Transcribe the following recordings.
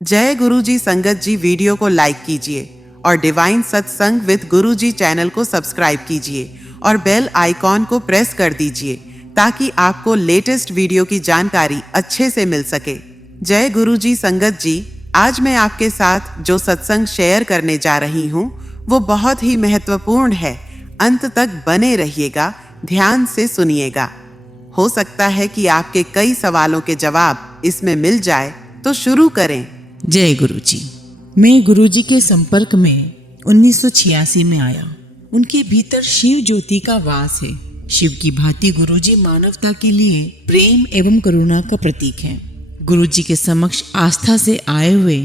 जय गुरुजी संगत जी, वीडियो को लाइक कीजिए और डिवाइन सत्संग विद गुरुजी चैनल को सब्सक्राइब कीजिए और बेल आइकॉन को प्रेस कर दीजिए ताकि आपको लेटेस्ट वीडियो की जानकारी अच्छे से मिल सके। जय गुरुजी संगत जी, आज मैं आपके साथ जो सत्संग शेयर करने जा रही हूँ वो बहुत ही महत्वपूर्ण है। अंत तक बने रहिएगा, ध्यान से सुनिएगा। हो सकता है कि आपके कई सवालों के जवाब इसमें मिल जाए, तो शुरू करें। जय गुरुजी। मैं गुरुजी के संपर्क में 1986 में आया। उनके भीतर शिव ज्योति का वास है। शिव की भांति गुरुजी मानवता के लिए प्रेम एवं करुणा का प्रतीक है। गुरुजी के समक्ष आस्था से आए हुए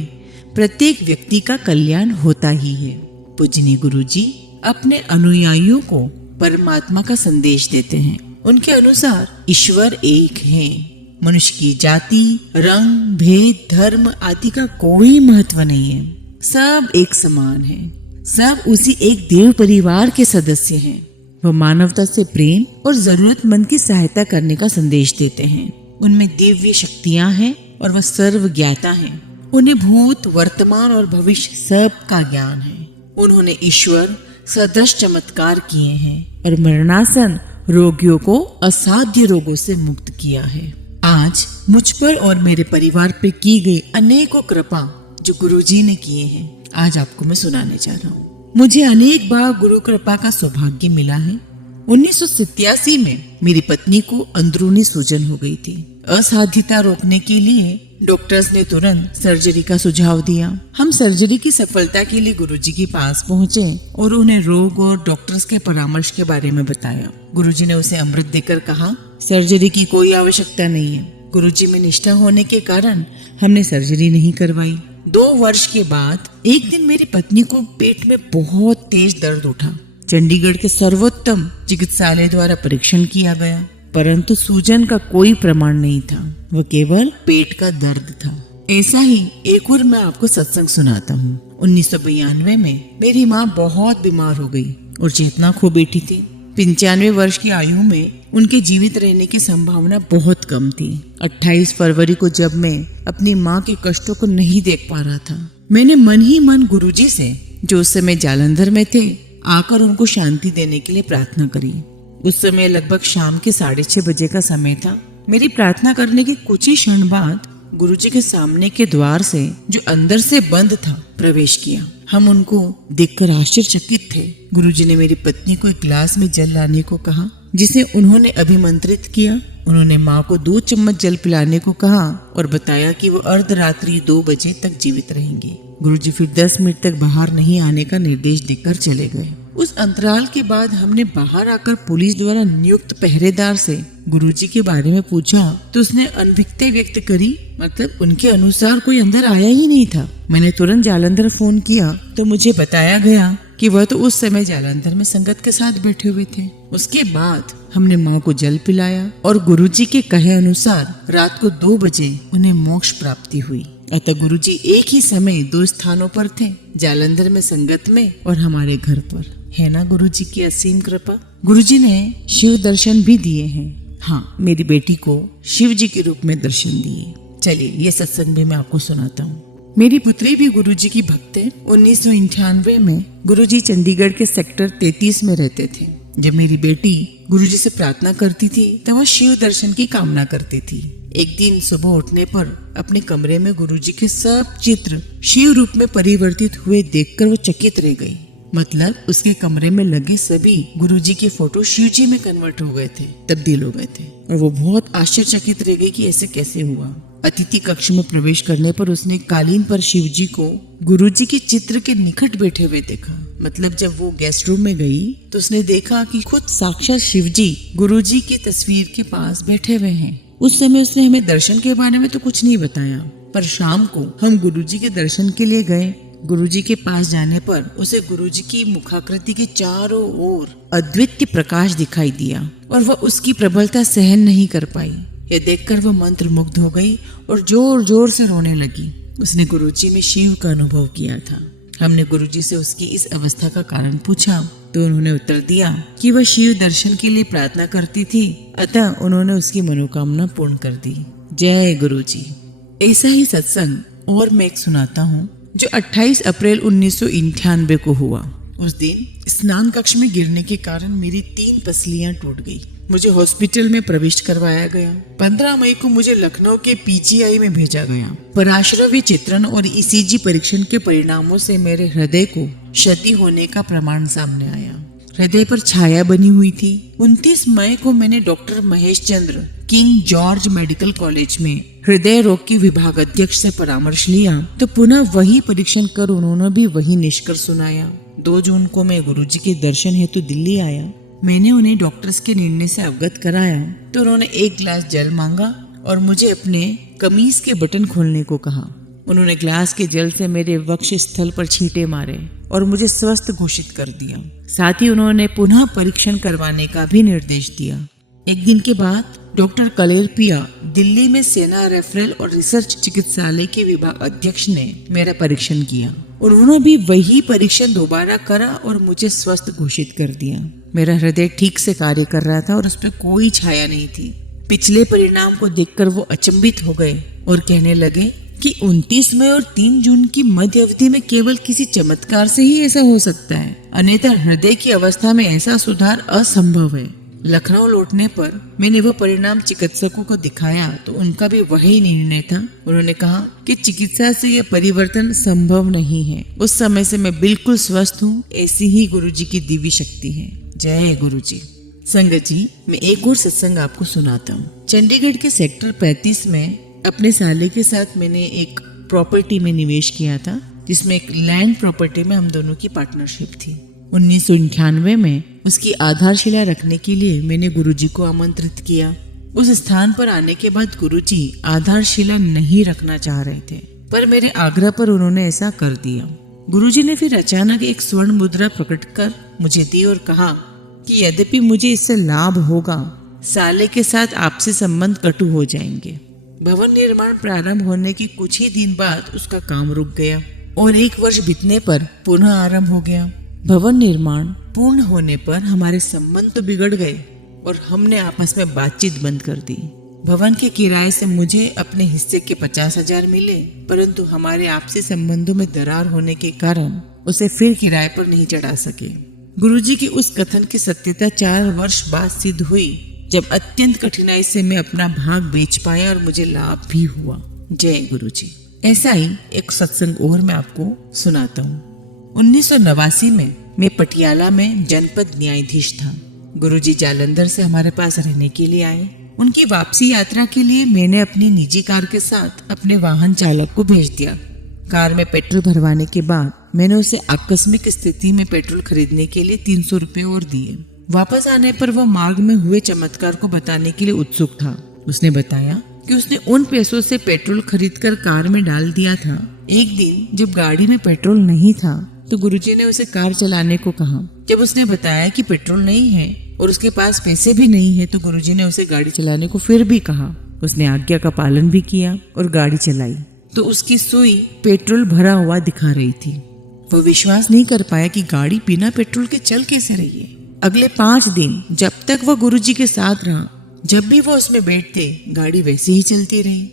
प्रत्येक व्यक्ति का कल्याण होता ही है। पूजनीय गुरुजी अपने अनुयायियों को परमात्मा का संदेश देते हैं। उनके अनुसार ईश्वर एक है। मनुष्य की जाति, रंग, भेद, धर्म आदि का कोई महत्व नहीं है। सब एक समान है। सब उसी एक देव परिवार के सदस्य हैं। वह मानवता से प्रेम और जरूरतमंद की सहायता करने का संदेश देते हैं। उनमें दिव्य शक्तियां हैं और वह सर्वज्ञाता हैं। उन्हें भूत, वर्तमान और भविष्य सब का ज्ञान है। उन्होंने ईश्वर सदृश चमत्कार किए हैं और मरणासन रोगियों को असाध्य रोगों से मुक्त किया है। आज मुझ पर और मेरे परिवार पे की गई अनेकों कृपा जो गुरुजी ने किए हैं, आज आपको मैं सुनाने जा रहा हूँ। मुझे अनेक बार गुरु कृपा का सौभाग्य मिला है। 1987 में मेरी पत्नी को अंदरूनी सूजन हो गई थी। असाध्यता रोकने के लिए डॉक्टर्स ने तुरंत सर्जरी का सुझाव दिया। हम सर्जरी की सफलता के लिए गुरुजी के पास पहुँचे और उन्हें रोग और डॉक्टर्स के परामर्श के बारे में बताया। गुरुजी ने उसे अमृत देकर कहा, सर्जरी की कोई आवश्यकता नहीं है। गुरुजी में निष्ठा होने के कारण हमने सर्जरी नहीं करवाई। 2 वर्ष के बाद एक दिन मेरी पत्नी को पेट में बहुत तेज दर्द उठा। चंडीगढ़ के सर्वोत्तम चिकित्सालय द्वारा परीक्षण किया गया, परंतु सूजन का कोई प्रमाण नहीं था। वह केवल पेट का दर्द था। ऐसा ही एक और मैं आपको सत्संग सुनाता हूँ। 1992 में मेरी माँ बहुत बीमार हो गई और चेतना खो बैठी थी। 95 वर्ष की आयु में उनके जीवित रहने की संभावना बहुत कम थी। 28 फरवरी को जब मैं अपनी माँ के कष्टों को नहीं देख पा रहा था, मैंने मन ही मन गुरुजी से, जो उस समय जालंधर में थे, आकर उनको शांति देने के लिए प्रार्थना करी। उस समय लगभग शाम के 6:30 बजे का समय था। मेरी प्रार्थना करने के कुछ ही क्षण बाद गुरुजी के सामने के द्वार से, जो अंदर से बंद था, प्रवेश किया। हम उनको देखकर आश्चर्यचकित थे। गुरुजी ने मेरी पत्नी को एक गिलास में जल लाने को कहा, जिसे उन्होंने अभिमंत्रित किया। उन्होंने माँ को 2 चम्मच जल पिलाने को कहा और बताया कि वो अर्धरात्रि 2 बजे तक जीवित रहेंगे। गुरुजी फिर 10 मिनट तक बाहर नहीं आने का निर्देश देकर चले गए। उस अंतराल के बाद हमने बाहर आकर पुलिस द्वारा नियुक्त पहरेदार से गुरुजी के बारे में पूछा तो उसने अनभिज्ञता व्यक्त करी, मतलब उनके अनुसार कोई अंदर आया ही नहीं था। मैंने तुरंत जालंधर फोन किया तो मुझे बताया गया कि वह तो उस समय जालंधर में संगत के साथ बैठे हुए थे। उसके बाद हमने माँ को जल पिलाया और गुरुजी के कहे अनुसार रात को 2 बजे उन्हें मोक्ष प्राप्ति हुई। अतः गुरुजी एक ही समय 2 स्थानों पर थे, जालंधर में संगत में और हमारे घर पर। है ना गुरुजी की असीम कृपा। गुरुजी ने शिव दर्शन भी दिए हैं। हाँ, मेरी बेटी को शिव जी के रूप में दर्शन दिए। चलिए ये सत्संग भी मैं आपको सुनाता हूँ। मेरी पुत्री भी गुरुजी की भक्त है। 1998 में गुरुजी चंडीगढ़ के सेक्टर 33 में रहते थे। जब मेरी बेटी गुरुजी से प्रार्थना करती थी तब वह शिव दर्शन की कामना करती थी। एक दिन सुबह उठने पर अपने कमरे में गुरुजी के सब चित्र शिव रूप में परिवर्तित हुए देखकर वो चकित रह गई। मतलब उसके कमरे में लगे सभी गुरुजी के फोटो शिव जी में कन्वर्ट हो गए थे, तब्दील हो गए थे, और वो बहुत आश्चर्यचकित रह गई कि ऐसे कैसे हुआ। अतिथि कक्ष में प्रवेश करने पर उसने कालीन पर शिव जी को गुरुजी के चित्र के निकट बैठे हुए देखा। मतलब जब वो गेस्ट रूम में गई तो उसने देखा कि खुद साक्षात शिव जी गुरुजी की तस्वीर के पास बैठे हुए हैं। उस समय उसने हमें दर्शन के बारे में तो कुछ नहीं बताया, पर शाम को हम गुरुजी के दर्शन के लिए गए। गुरुजी के पास जाने पर उसे गुरुजी की मुखाकृति के चारों ओर अद्वितीय प्रकाश दिखाई दिया और वह उसकी प्रबलता सहन नहीं कर पाई। यह देखकर वह मंत्र मुग्ध हो गई और जोर जोर से रोने लगी। उसने गुरुजी में शिव का अनुभव किया था। हमने गुरुजी से उसकी इस अवस्था का कारण पूछा तो उन्होंने उत्तर दिया कि वह शिव दर्शन के लिए प्रार्थना करती थी, अतः उन्होंने उसकी मनोकामना पूर्ण कर दी। जय गुरुजी। ऐसा ही सत्संग और मैं एक सुनाता हूँ जो 28 अप्रैल 1998 को हुआ। उस दिन स्नान कक्ष में गिरने के कारण मेरी 3 पसलियां टूट गई। मुझे हॉस्पिटल में प्रविष्ट करवाया गया। 15 मई को मुझे लखनऊ के पीजीआई में भेजा गया। पराश्रव्य चित्रण और ईसीजी परीक्षण के परिणामों से मेरे हृदय को क्षति होने का प्रमाण सामने आया। हृदय पर छाया बनी हुई थी। 29 मई को मैंने doctor Mahesh Chandra king George medical college में हृदय रोग की विभाग अध्यक्ष से परामर्श लिया तो पुनः वही परीक्षण कर उन्होंने भी वही निष्कर्ष सुनाया। 2 जून को मैं गुरुजी के दर्शन हेतु दिल्ली आया। मैंने उन्हें डॉक्टर्स के निर्णय से अवगत कराया तो उन्होंने 1 गिलास जल मांगा और मुझे अपने कमीज के बटन खोलने को कहा। उन्होंने ग्लास के जल से मेरे वक्ष स्थल पर छींटे मारे और मुझे स्वस्थ घोषित कर दिया। साथ ही उन्होंने पुनः परीक्षण करवाने का भी निर्देश दिया। 1 दिन के बाद डॉक्टर कलेरपिया दिल्ली में सेना रेफरल और रिसर्च चिकित्सालय के विभाग अध्यक्ष ने मेरा परीक्षण किया। उन्होंने भी वही परीक्षण दोबारा करा और मुझे स्वस्थ घोषित कर दिया। मेरा हृदय ठीक से कार्य कर रहा था और उस पर कोई छाया नहीं थी। पिछले परिणाम को देखकर वो अचंभित हो गए और कहने लगे कि 29 मई और 3 जून की मध्य अवधि में केवल किसी चमत्कार से ही ऐसा हो सकता है, अन्यथा हृदय की अवस्था में ऐसा सुधार असंभव है। लखनऊ लौटने पर मैंने वह परिणाम चिकित्सकों को दिखाया तो उनका भी वही निर्णय था। उन्होंने कहा कि चिकित्सा से यह परिवर्तन संभव नहीं है। उस समय से मैं बिल्कुल स्वस्थ हूँ। ऐसी ही गुरुजी की दिव्य शक्ति है। जय गुरुजी। संगत जी, मैं एक और सत्संग आपको सुनाता हूँ। चंडीगढ़ के सेक्टर 35 में अपने साले के साथ मैंने एक प्रॉपर्टी में निवेश किया था, जिसमें एक लैंड प्रॉपर्टी में हम दोनों की पार्टनरशिप थी। 1998 में उसकी आधारशिला रखने के लिए मैंने गुरुजी को आमंत्रित किया। उस स्थान पर आने के बाद गुरुजी आधारशिला नहीं रखना चाह रहे थे, पर मेरे आग्रह पर उन्होंने ऐसा कर दिया। गुरुजी ने फिर अचानक एक स्वर्ण मुद्रा प्रकट कर मुझे दी और कहा कि यद्यपि मुझे इससे लाभ होगा, साले के साथ आपसी संबंध कटु हो जाएंगे। भवन निर्माण प्रारंभ होने के कुछ ही दिन बाद उसका काम रुक गया और 1 वर्ष बीतने पर पुनः आरंभ हो गया। भवन निर्माण पूर्ण होने पर हमारे संबंध तो बिगड़ गए और हमने आपस में बातचीत बंद कर दी। भवन के किराए से मुझे अपने हिस्से के 50,000 मिले, परंतु हमारे आपसी संबंधों में दरार होने के कारण उसे फिर किराए पर नहीं चढ़ा सके। गुरुजी की उस कथन की सत्यता 4 वर्ष बाद सिद्ध हुई, जब अत्यंत कठिनाई से मैं अपना भाग बेच पाया और मुझे लाभ भी हुआ। जय गुरुजी। ऐसा ही एक सत्संग और मैं आपको सुनाता हूँ। 1989 में मैं पटियाला में जनपद न्यायाधीश था। गुरुजी जालंधर से हमारे पास रहने के लिए आए। उनकी वापसी यात्रा के लिए मैंने अपनी निजी कार के साथ अपने वाहन चालक को भेज दिया। कार में पेट्रोल भरवाने के बाद मैंने उसे आकस्मिक स्थिति में पेट्रोल खरीदने के लिए 300 रुपए और दिए। वापस आने पर वह मार्ग में हुए चमत्कार को बताने के लिए उत्सुक था। उसने बताया कि उसने उन पैसों से पेट्रोल खरीदकर कार में डाल दिया था। एक दिन जब गाड़ी में पेट्रोल नहीं था तो गुरुजी ने उसे कार चलाने को कहा। जब उसने बताया कि पेट्रोल नहीं है और उसके पास पैसे भी नहीं है तो गुरुजी ने उसे गाड़ी चलाने को फिर भी कहा। उसने आज्ञा का पालन भी किया और गाड़ी चलाई तो उसकी सुई पेट्रोल भरा हुआ दिखा रही थी। वो विश्वास नहीं कर पाया कि गाड़ी बिना पेट्रोल के चल कैसे रही है। अगले 5 दिन जब तक वह गुरुजी के साथ रहा, जब भी वो उसमें बैठते गाड़ी वैसे ही चलती रही।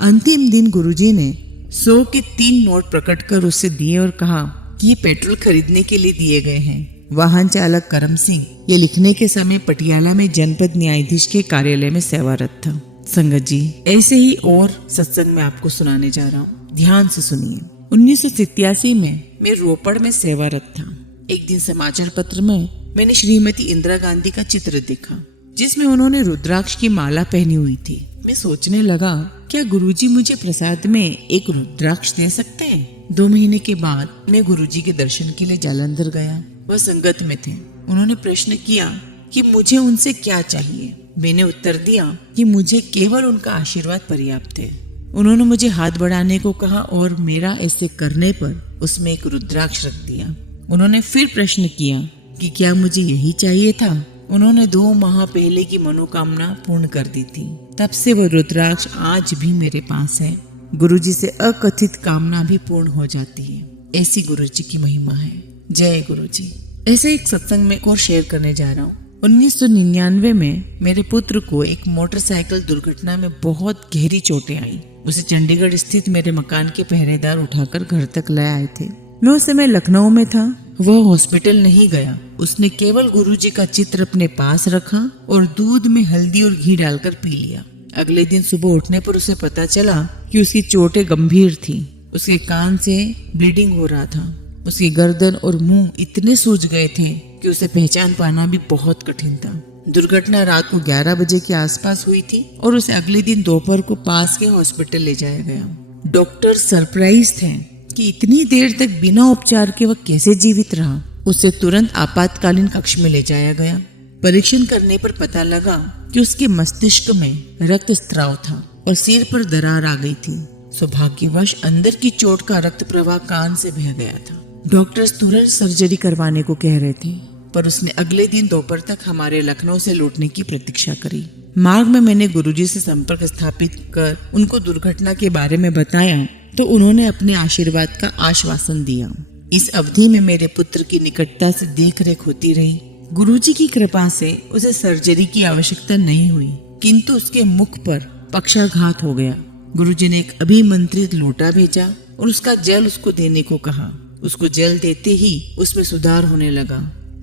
अंतिम दिन गुरुजी ने 100 के 3 नोट प्रकट कर उसे दिए और कहा कि ये पेट्रोल खरीदने के लिए दिए गए हैं। वाहन चालक करम सिंह ये लिखने के समय पटियाला में जनपद न्यायाधीश के कार्यालय में सेवारत था। संगत जी, ऐसे ही और सत्संग में आपको सुनाने जा रहा हूँ, ध्यान से सुनिए। 1987 में मैं रोपड़ में सेवारत था। एक दिन समाचार पत्र में मैंने श्रीमती इंदिरा गांधी का चित्र देखा, जिसमें उन्होंने रुद्राक्ष की माला पहनी हुई थी। मैं सोचने लगा, क्या गुरुजी मुझे प्रसाद में एक रुद्राक्ष दे सकते हैं? 2 महीने के बाद मैं गुरुजी के दर्शन के लिए जालंधर गया। वह संगत में थे। उन्होंने प्रश्न किया कि मुझे उनसे क्या चाहिए। मैंने उत्तर दिया कि मुझे केवल उनका आशीर्वाद पर्याप्त है। उन्होंने मुझे हाथ बढ़ाने को कहा और मेरा ऐसे करने पर उसमें एक रुद्राक्ष रख दिया। उन्होंने फिर प्रश्न किया कि क्या मुझे यही चाहिए था। उन्होंने 2 माह पहले की मनोकामना पूर्ण कर दी थी। तब से वो रुद्राक्ष आज भी मेरे पास है। गुरुजी से अकथित कामना भी पूर्ण हो जाती है। ऐसी गुरुजी की महिमा है। जय गुरुजी। ऐसे एक सत्संग में और शेयर करने जा रहा हूँ। 1999 में मेरे पुत्र को एक मोटरसाइकिल दुर्घटना में बहुत गहरी चोटें आई। उसे चंडीगढ़ स्थित मेरे मकान के पहरेदार उठाकर घर तक ले आए थे। मैं उस समय लखनऊ में था। वह हॉस्पिटल नहीं गया। उसने केवल गुरुजी का चित्र अपने पास रखा और दूध में हल्दी और घी डालकर पी लिया। अगले दिन सुबह उठने पर उसे पता चला कि उसकी चोटें गंभीर थी। उसके कान से ब्लीडिंग हो रहा था। उसकी गर्दन और मुंह इतने सूज गए थे कि उसे पहचान पाना भी बहुत कठिन था। दुर्घटना रात को 11 बजे के आसपास हुई थी और उसे अगले दिन दोपहर को पास के हॉस्पिटल ले जाया गया। डॉक्टर सरप्राइज थे कि इतनी देर तक बिना उपचार के वह कैसे जीवित रहा। उसे तुरंत आपातकालीन कक्ष में ले जाया गया। परीक्षण करने पर पता लगा कि उसके मस्तिष्क में रक्तस्राव था और सिर पर दरार आ गई थी। सौभाग्यवश अंदर की चोट का रक्त प्रवाह कान से बह गया था। डॉक्टर्स तुरंत सर्जरी करवाने को कह रहे थे, पर उसने अगले दिन दोपहर तक हमारे लखनऊ से लौटने की प्रतीक्षा करी। मार्ग में मैंने गुरुजी से संपर्क स्थापित कर उनको दुर्घटना के बारे में बताया तो उन्होंने अपने आशीर्वाद का आश्वासन दिया। इस अवधि में मेरे पुत्र की निकटता से देखरेख होती रही। गुरुजी की कृपा से उसे सर्जरी की आवश्यकता नहीं हुई, किंतु उसके मुख पर पक्षाघात हो गया। गुरुजी ने एक अभिमंत्रित लोटा भेजा और उसका जल उसको देने को कहा। उसको जल देते ही उसमें सुधार होने लगा।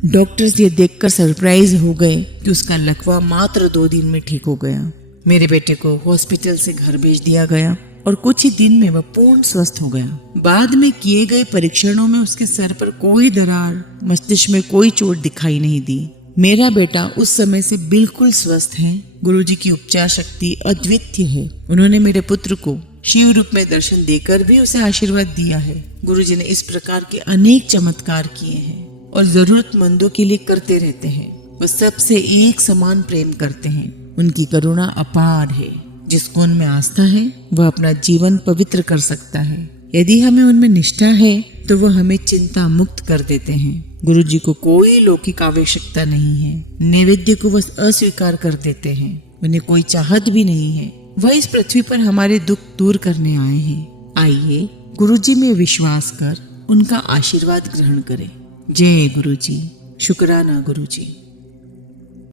डॉक्टर्स ये देखकर सरप्राइज हो गए कि उसका लकवा मात्र 2 दिन में ठीक हो गया। मेरे बेटे को हॉस्पिटल से घर भेज दिया गया और कुछ ही दिन में वह पूर्ण स्वस्थ हो गया। बाद में किए गए परीक्षणों में उसके सर पर कोई दरार, मस्तिष्क में कोई चोट दिखाई नहीं दी। मेरा बेटा उस समय से बिल्कुल स्वस्थ है। गुरुजी की उपचार शक्ति अद्वितीय है। उन्होंने मेरे पुत्र को शिव रूप में दर्शन देकर भी उसे आशीर्वाद दिया है। गुरुजी ने इस प्रकार के अनेक चमत्कार किए हैं और जरूरतमंदों के लिए करते रहते हैं। वह सबसे एक समान प्रेम करते हैं। उनकी करुणा अपार है। जिसको उनमें आस्था है वह अपना जीवन पवित्र कर सकता है। यदि हमें उनमें निष्ठा है तो वह हमें चिंता मुक्त कर देते हैं। गुरुजी को कोई लौकिक आवश्यकता नहीं है। नैवेद्य को वह अस्वीकार कर देते हैं। उन्हें कोई चाहत भी नहीं है। वह इस पृथ्वी पर हमारे दुख दूर करने आए हैं। आइए गुरुजी में विश्वास कर उनका आशीर्वाद ग्रहण करें। जय गुरुजी। शुक्राना गुरुजी।